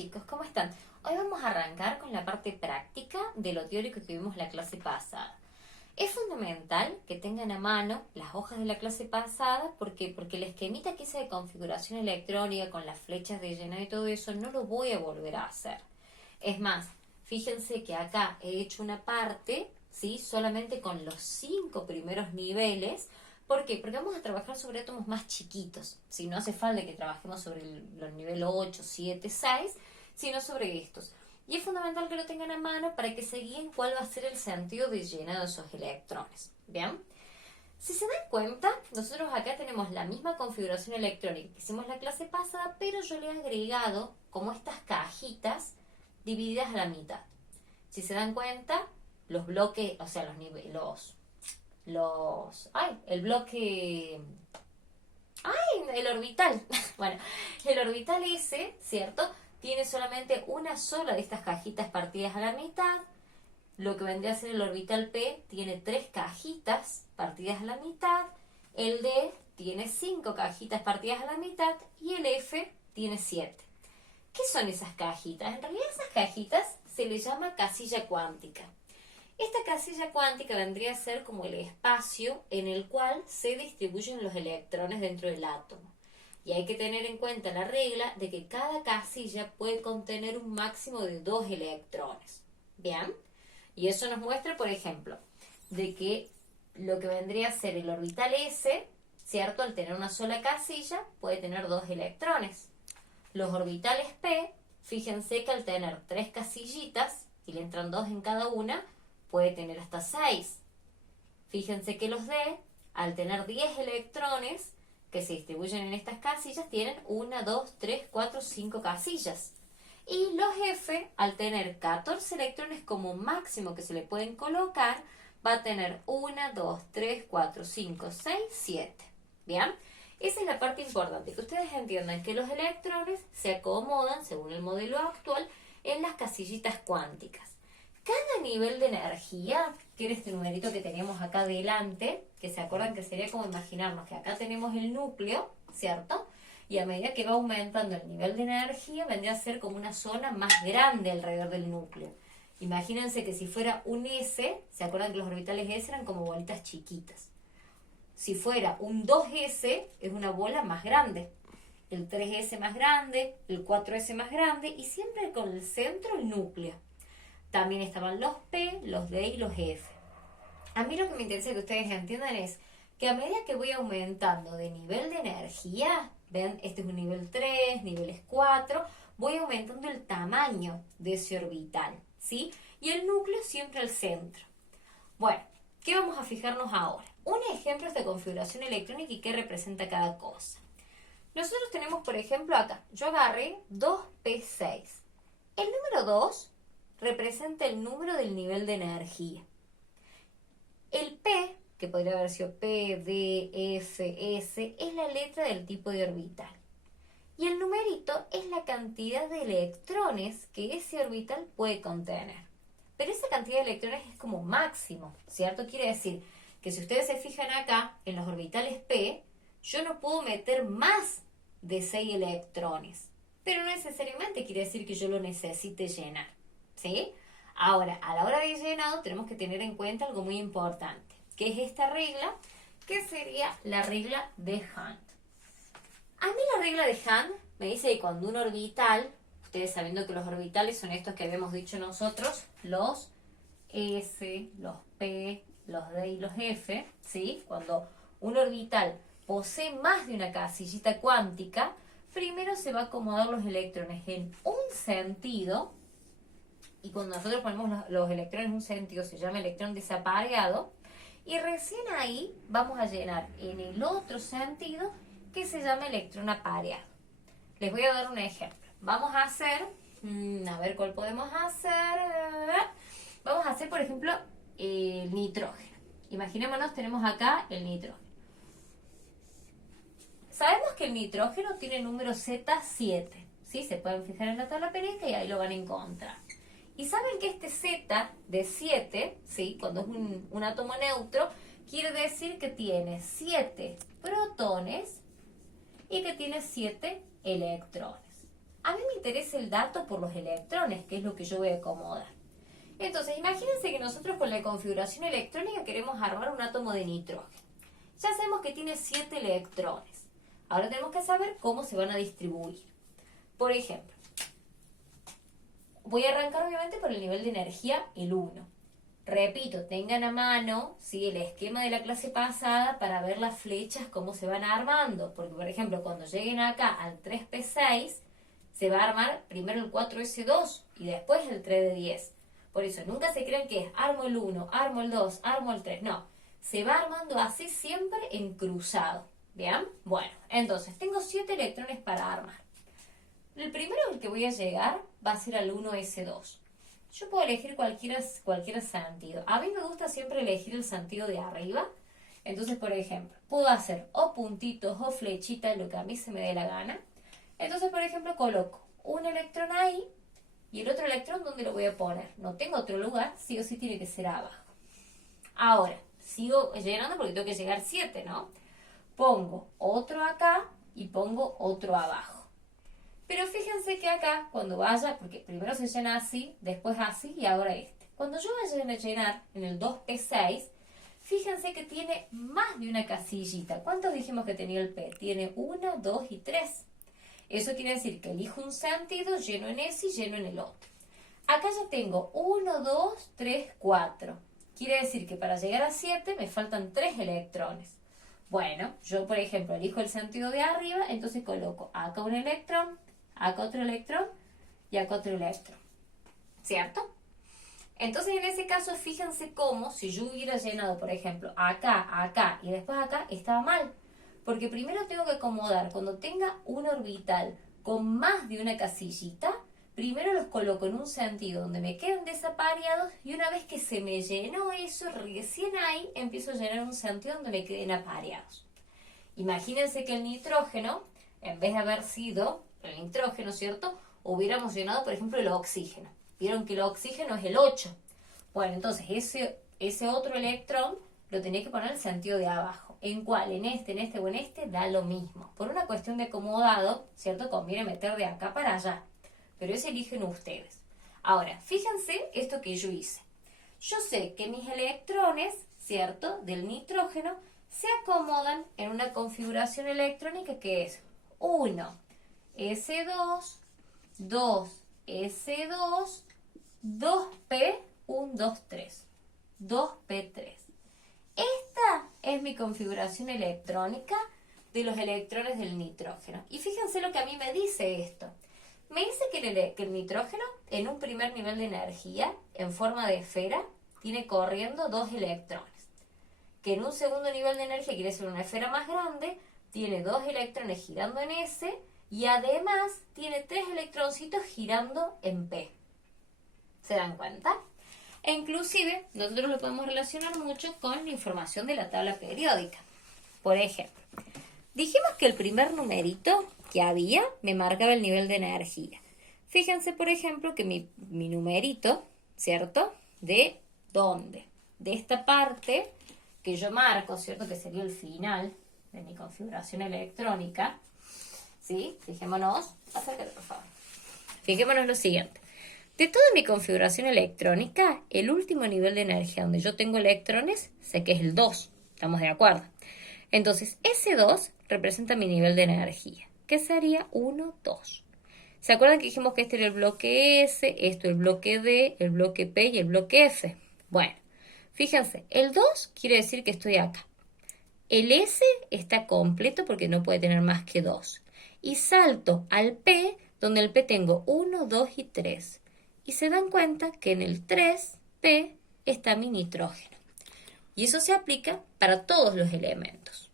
chicos, ¿cómo están? Hoy vamos a arrancar con la parte práctica de lo teórico que vimos la clase pasada. Es fundamental que tengan a mano las hojas de la clase pasada porque el esquemita que hice de configuración electrónica con las flechas de llenado y todo eso no lo voy a volver a hacer. Es más, fíjense que acá he hecho una parte, ¿sí? Solamente con los 5 primeros niveles. ¿Por qué? Porque vamos a trabajar sobre átomos más chiquitos. Si no hace falta que trabajemos sobre los niveles 8, 7, 6, sino sobre estos. Y es fundamental que lo tengan a mano para que se guíen cuál va a ser el sentido de llenado de esos electrones. ¿Bien? Si se dan cuenta, nosotros acá tenemos la misma configuración electrónica que hicimos la clase pasada, pero yo le he agregado como estas cajitas divididas a la mitad. Si se dan cuenta, los bloques, o sea, el bloque, el orbital, bueno, el orbital S, ¿cierto? Tiene solamente una sola de estas cajitas partidas a la mitad. Lo que vendría a ser el orbital P tiene 3 cajitas partidas a la mitad, el D tiene 5 cajitas partidas a la mitad y el F tiene 7. ¿Qué son esas cajitas? En realidad esas cajitas se les llama casilla cuántica. Esta casilla cuántica vendría a ser como el espacio en el cual se distribuyen los electrones dentro del átomo. Y hay que tener en cuenta la regla de que cada casilla puede contener un máximo de 2 electrones. ¿Bien? Y eso nos muestra, por ejemplo, de que lo que vendría a ser el orbital S, ¿cierto? Al tener una sola casilla, puede tener 2 electrones. Los orbitales P, fíjense que al tener 3 casillitas, y le entran 2 en cada una, puede tener hasta 6. Fíjense que los D, al tener 10 electrones que se distribuyen en estas casillas, tienen 1, 2, 3, 4, 5 casillas. Y los F, al tener 14 electrones como máximo que se le pueden colocar, va a tener 1, 2, 3, 4, 5, 6, 7. ¿Bien? Esa es la parte importante, que ustedes entiendan que los electrones se acomodan, según el modelo actual, en las casillitas cuánticas. Cada nivel de energía, que era este numerito que teníamos acá delante, que se acuerdan que sería como imaginarnos que acá tenemos el núcleo, ¿cierto? Y a medida que va aumentando el nivel de energía, vendría a ser como una zona más grande alrededor del núcleo. Imagínense que si fuera un S, ¿se acuerdan que los orbitales S eran como bolitas chiquitas? Si fuera un 2S, es una bola más grande. El 3S más grande, el 4S más grande, y siempre con el centro el núcleo. También estaban los P, los D y los F. A mí lo que me interesa que ustedes entiendan es que a medida que voy aumentando de nivel de energía, ven, este es un nivel 3, niveles 4, voy aumentando el tamaño de ese orbital, ¿sí? Y el núcleo siempre al centro. Bueno, ¿qué vamos a fijarnos ahora? Un ejemplo es de configuración electrónica y qué representa cada cosa. Nosotros tenemos, por ejemplo, acá, yo agarré 2P6. El número 2 representa el número del nivel de energía. El P, que podría haber sido P, D, F, S, es la letra del tipo de orbital. Y el numerito es la cantidad de electrones que ese orbital puede contener. Pero esa cantidad de electrones es como máximo, ¿cierto? Quiere decir que si ustedes se fijan acá, en los orbitales P, yo no puedo meter más de 6 electrones. Pero no necesariamente quiere decir que yo lo necesite llenar, ¿sí? Ahora, a la hora de llenado tenemos que tener en cuenta algo muy importante, que es esta regla, que sería la regla de Hund. A mí la regla de Hund me dice que cuando un orbital, ustedes sabiendo que los orbitales son estos que habíamos dicho nosotros, los S, los P, los D y los F, ¿sí? Cuando un orbital posee más de una casillita cuántica, primero se va a acomodar los electrones en un sentido, y cuando nosotros ponemos los electrones en un sentido se llama electrón desapareado, y recién ahí vamos a llenar en el otro sentido que se llama electrón apareado. Les voy a dar un ejemplo. Vamos a hacer, a ver cuál podemos hacer. Vamos a hacer, por ejemplo, el nitrógeno. Imaginémonos, tenemos acá el nitrógeno. Sabemos que el nitrógeno tiene número Z7, ¿sí? Se pueden fijar en la tabla periódica y ahí lo van a encontrar. Y saben que este Z de 7, ¿sí? Cuando es un átomo neutro, quiere decir que tiene 7 protones y que tiene 7 electrones. A mí me interesa el dato por los electrones, que es lo que yo voy a acomodar. Entonces, imagínense que nosotros con la configuración electrónica queremos armar un átomo de nitrógeno. Ya sabemos que tiene 7 electrones. Ahora tenemos que saber cómo se van a distribuir. Por ejemplo, voy a arrancar obviamente por el nivel de energía, el 1. Repito, tengan a mano, ¿sí?, el esquema de la clase pasada para ver las flechas, cómo se van armando. Porque, por ejemplo, cuando lleguen acá al 3p6, se va a armar primero el 4s2 y después el 3d10. Por eso, nunca se crean que es armo el 1, armo el 2, armo el 3. No, se va armando así siempre en cruzado. ¿Bien? Bueno, entonces, tengo 7 electrones para armar. El primero al que voy a llegar va a ser al 1s2. Yo puedo elegir cualquier sentido. A mí me gusta siempre elegir el sentido de arriba. Entonces, por ejemplo, puedo hacer o puntitos o flechitas, lo que a mí se me dé la gana. Entonces, por ejemplo, coloco un electrón ahí y el otro electrón, ¿dónde lo voy a poner? No tengo otro lugar, sí o sí tiene que ser abajo. Ahora, sigo llenando porque tengo que llegar 7, ¿no? Pongo otro acá y pongo otro abajo. Pero fíjense que acá, cuando vaya, porque primero se llena así, después así y ahora este. Cuando yo vaya a llenar en el 2p6, fíjense que tiene más de una casillita. ¿Cuántos dijimos que tenía el P? Tiene 1, 2 y 3. Eso quiere decir que elijo un sentido, lleno en ese y lleno en el otro. Acá ya tengo 1, 2, 3, 4. Quiere decir que para llegar a 7 me faltan 3 electrones. Bueno, yo por ejemplo elijo el sentido de arriba, entonces coloco acá un electrón, acá otro electrón y acá otro electrón. ¿Cierto? Entonces en ese caso fíjense cómo si yo hubiera llenado, por ejemplo, acá, acá y después acá, estaba mal. Porque primero tengo que acomodar, cuando tenga un orbital con más de una casillita, primero los coloco en un sentido donde me queden desapareados y una vez que se me llenó eso, recién ahí empiezo a llenar un sentido donde me queden apareados. Imagínense que el nitrógeno, en vez de haber sido el nitrógeno, ¿cierto?, hubiéramos llenado, por ejemplo, el oxígeno. Vieron que el oxígeno es el 8. Bueno, entonces ese otro electrón lo tenía que poner en el sentido de abajo. ¿En cuál? En este o en este, da lo mismo. Por una cuestión de acomodado, ¿cierto?, conviene meter de acá para allá. Pero eso eligen ustedes. Ahora, fíjense esto que yo hice. Yo sé que mis electrones, ¿cierto?, del nitrógeno, se acomodan en una configuración electrónica que es 1s2, 2s2, 2p, 1, 2, 3. 2p3. Esta es mi configuración electrónica de los electrones del nitrógeno. Y fíjense lo que a mí me dice esto. Me dice que el nitrógeno, en un primer nivel de energía, en forma de esfera, tiene corriendo 2 electrones. Que en un segundo nivel de energía, quiere decir una esfera más grande, tiene 2 electrones girando en S y además tiene 3 electroncitos girando en P. ¿Se dan cuenta? E inclusive, nosotros lo podemos relacionar mucho con la información de la tabla periódica. Por ejemplo, dijimos que el primer numerito que había me marcaba el nivel de energía. Fíjense, por ejemplo, que mi numerito, ¿cierto?, ¿de dónde? De esta parte que yo marco, ¿cierto?, que sería el final de mi configuración electrónica. ¿Sí? Fijémonos, acércate por favor. Fijémonos lo siguiente. De toda mi configuración electrónica, el último nivel de energía donde yo tengo electrones, sé que es el 2. ¿Estamos de acuerdo? Entonces, ese 2 representa mi nivel de energía, que sería 1, 2. ¿Se acuerdan que dijimos que este era el bloque S, esto el bloque D, el bloque P y el bloque F? Bueno, fíjense, el 2 quiere decir que estoy acá. El S está completo porque no puede tener más que 2. Y salto al P, donde el P tengo 1, 2 y 3. Y se dan cuenta que en el 3P está mi nitrógeno. Y eso se aplica para todos los elementos.